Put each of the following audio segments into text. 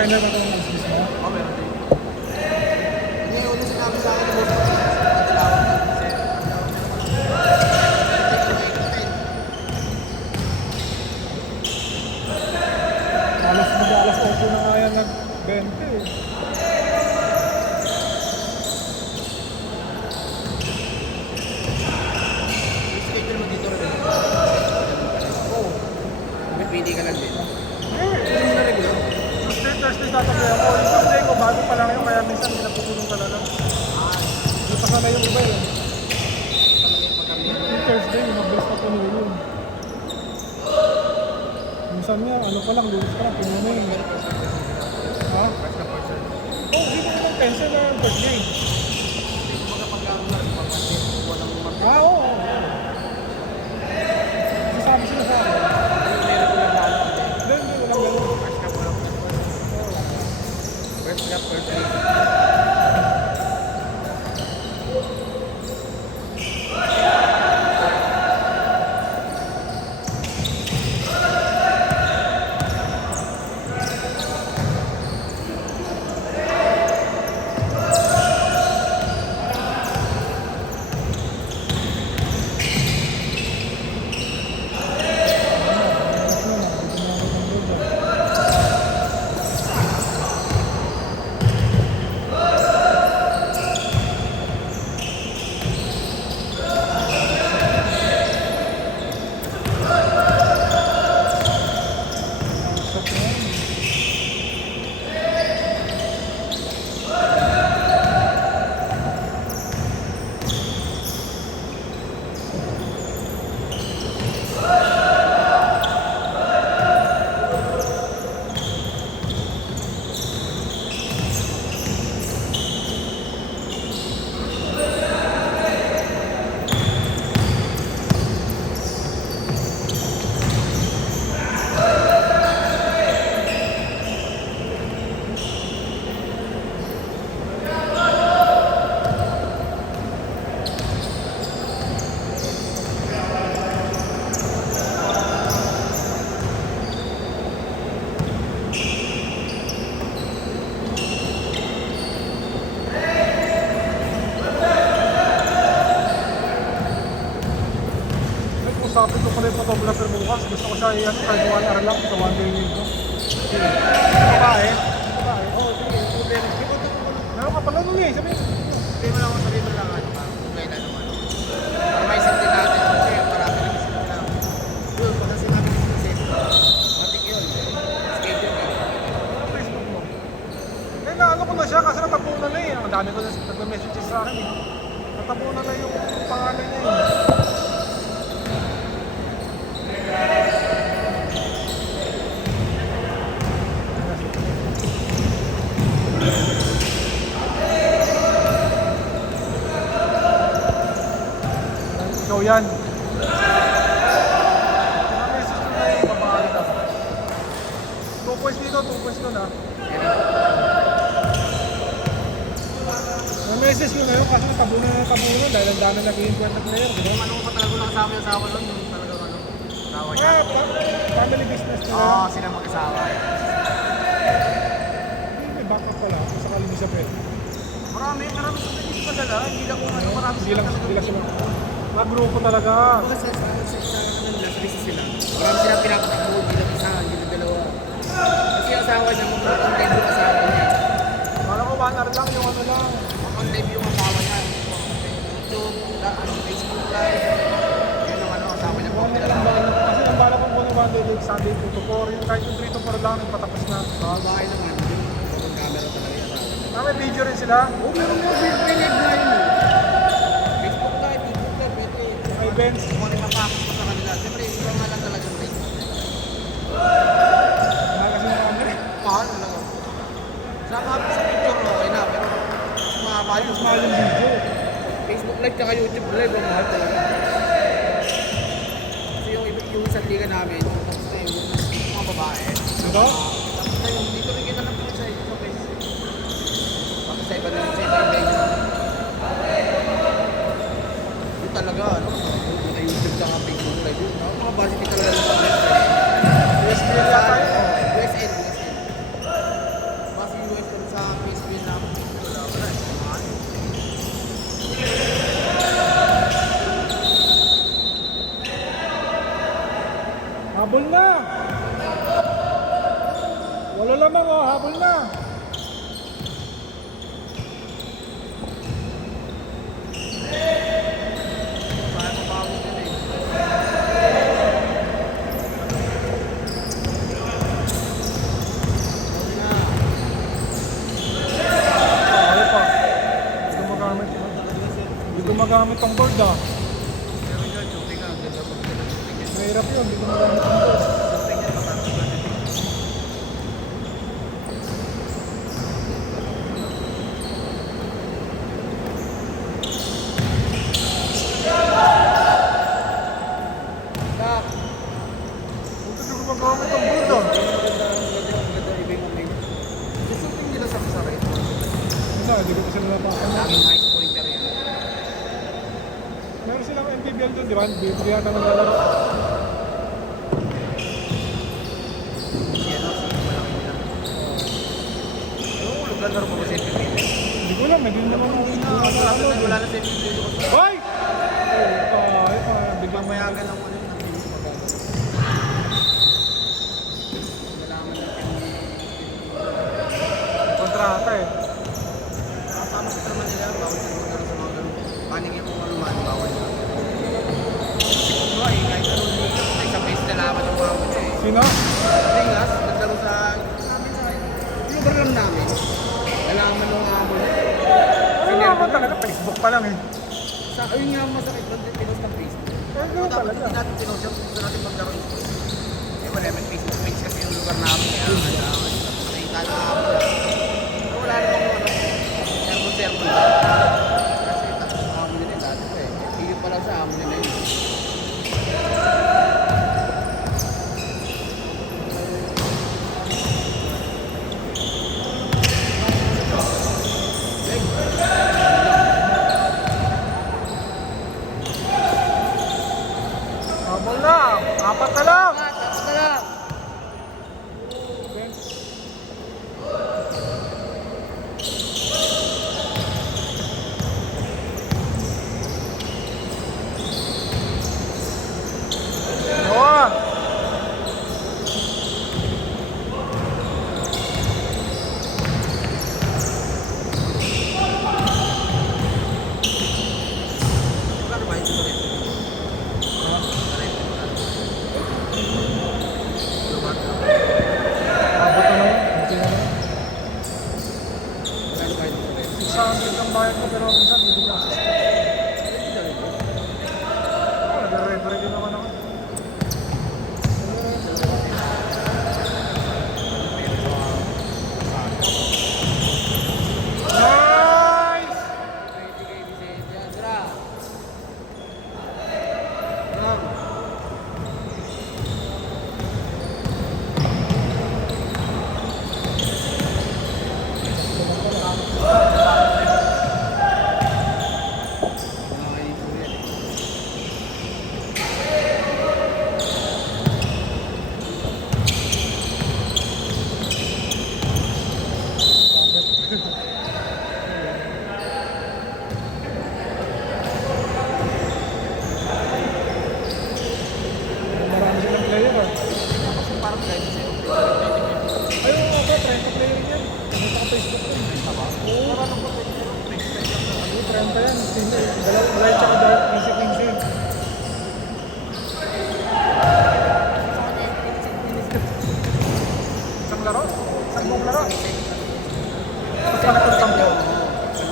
designer ba itong business mo? Oo, meron din. Hindi, una sinabi sa akin, boss ko, Alas 8 na nga yan nag-20 eh. schedule mo dito rin. Oo. Pwede ka lang din. Thursday tatabi ako. Yung Thursday ko, bago pa lang yun, kaya minsan hindi naputulong talaga. Hindi pa sana yung iba yun. Yung Thursday, yung mabilis na puno yun. Minsan nga, ano pa lang, lunes pa lang, pinuno yun. Ha? Oo, hindi ko naman pencil na yung birthday. Oo. Sasabi sila sa akin. Hindi, walang ganun. Usapin ko pala yung photographer bukas. Gusto ko siya yan, kahit 1 hour lang sa 1 day window. Babae? Babae? Oo, sige. Meron ka pala nun eh, sabi. Sabihin mo lang kung sabihin mo lang ano ka, kung kailan naman. Para may isang din natin, kasi marami na isip mo lang. Yun, pag sinabi ko kasi, matik yun. Schedule ka. Ano Facebook mo? Eh, naano ko na siya kasi natapunan na eh. Ang dami ko na nag-messages sa akin eh. Natapunan na yung pangalan niya eh. Ikaw yan. Na-message ko na yung babae ka. 2 points dito, 2 points doon ha. Na-message ko na yun kasi tabunan na tabunan dahil ang dami naging kwenta player. Kung ano ko talaga lang kasama yung asawa nun, yung talagang ano, asawa niya. Family business nila. Oo, sila mag-asawa. May backup pala sa Elizabeth. Marami sa pinis padala, hindi lang kung ano, marami Hindi lang sila. Nagrupo talaga. Mga sa kanila, sa business sila. Marami silang pinapatakbo, hindi lang isa, hindi lang dalawa. Kasi yung asawa niya, mag-online yung asawa niya. Parang ko 1 hour lang yung ano lang. Mag-online yung asawa niya. YouTube, Facebook Live. Yun ang ano, asawa niya. Kung ano lang ba, kasi ang bala kong kuno 1 day like Sunday 2 to 4. Yung kahit yung 3 to 4 lang, nagpatapos na. Bahay naman, yung camera talaga yung asawa niya. May video rin sila. Oo, meron mo, may live na yun. Facebook Live, YouTube Live, pwede. May events. Kung ano yung mapakot mo sa kanila. Siyempre, iba nga lang talaga yung Facebook. Mahal kasi yung camera. Mahal talaga. Sa picture, okay na. Pero mahal yung Mahal yung video. Facebook Live tsaka YouTube Live, ang mahal talaga. Kasi yung isang liga namin, tapos na yung mga babae. Ano? Tapos na yung dito rin kita ng sa Facebook. Tapos sa iba na yung sa iba yung yun talaga, ano? Sa YouTube tsaka Facebook Live yun. Mga varsity talaga ng mga USBL yata yun. USN. habol na. Kaya ko pa ako din eh. Sabi nga, Ayaw pa. Hindi ko magamit. Hindi ko magamit ang board ah. pero yun, shooting nga, ganda po sila shooting yan. Mahirap yun. Hindi ko magamit ang board. Shooting yan, matapos ba din. Stop! Hindi ko magamit ang board ah. Ganda iba yung umay. Yung shooting nila sa kasara ito. Hindi ko pa sila napakan. Laging high pointer yan. Meron silang MPBL doon, di ba? Dito yata naglalaro. Si ano, si malaki nila. Oo, naglalaro pa ba sa FPP? Hindi ko alam. Hindi naman ako Wala na sa FPP. Hoy! Ay, biglang Papayagan lang mo ano yung nabilis magagawa. Nalaman natin kontrata eh. kasama sa traman nila, bawal sila magkaroon sa mga ganun. Paningin kung ano man, bawal na. Diba eh, kahit ano dito, isang beses na laban ng mga muna eh. Sino? Ringas, naglaro sa amin sa yung lugar lang namin. Nalaman ng mga muna. Ano naman talaga? Facebook pa lang eh. Sa ayun nga masakit doon, pinost ng Facebook. Ano Dapat talaga? hindi natin pinost yan, gusto natin maglaro ito. Eh wala, may Facebook page kasi yung lugar namin. Kaya nakita na ako. Pero wala namang ano, sermon lang. Kasi tapos ang amo nila dati ko eh. Higit pa lang sa amo nila yun. Habol na! Apat na lang! Tapos na lang! Noah! Ano ba hindi ko rin? Abot na lang. Okay na lang. Ano ba hindi ko rin? 600 ang bayad mo pero minsan hindi ka assist. Nag-referee din naman ako. Nice! Marami silang player ah. Parang guys, Ayun nga ba, 30 player yan. Nakita ko Facebook ko. Oo. Ayun, 30 yan. Dalawang light tsaka dark. Nasa 15. Isang laro? Isang buong laro? Mas malaki ang sampo.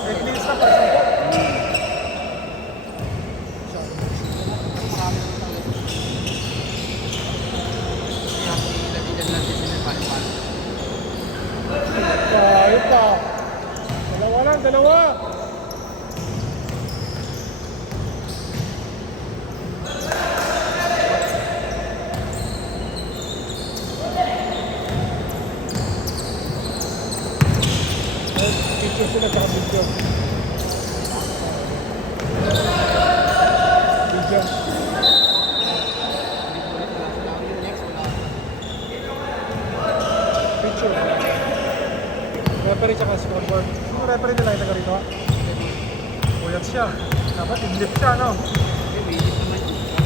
8 minutes na para sampo. Ayun pa. Dalawa lang, dalawa. Picture sila tsaka video. Video. Picture. Referee tsaka scoreboard. Yung referee nila yung taga rito? Puyat siya. Dapat in-lift siya, no?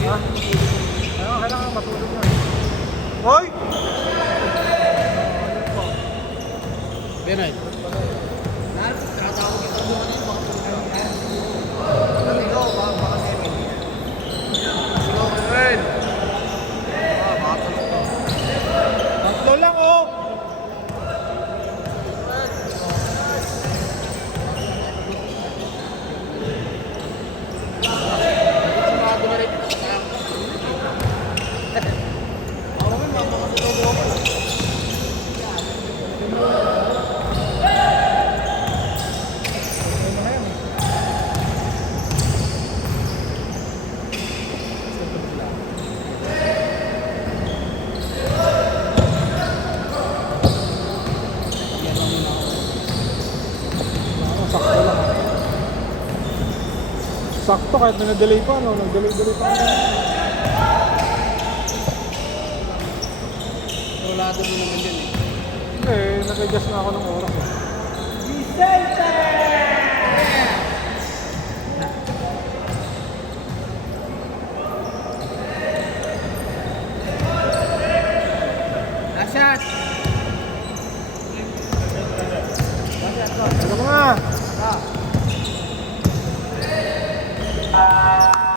Ha? Ayun, kailangan matulog na. Hoy! Ayun po. Benoit. Nakatawag ito doon. Nandito, baka 7. Sigaw ka rin. Baka tulog to. Tatlo lang oh! Sigurado na rin. Ako rin, mapakasunog ako. Ano na yan? Sakto lang. Sakto kahit na na-delay pa, no? Nag-delay pa. Rolado mo naman yan eh. Hindi, nag-adjust na ako ng oras. Eh. Vicente!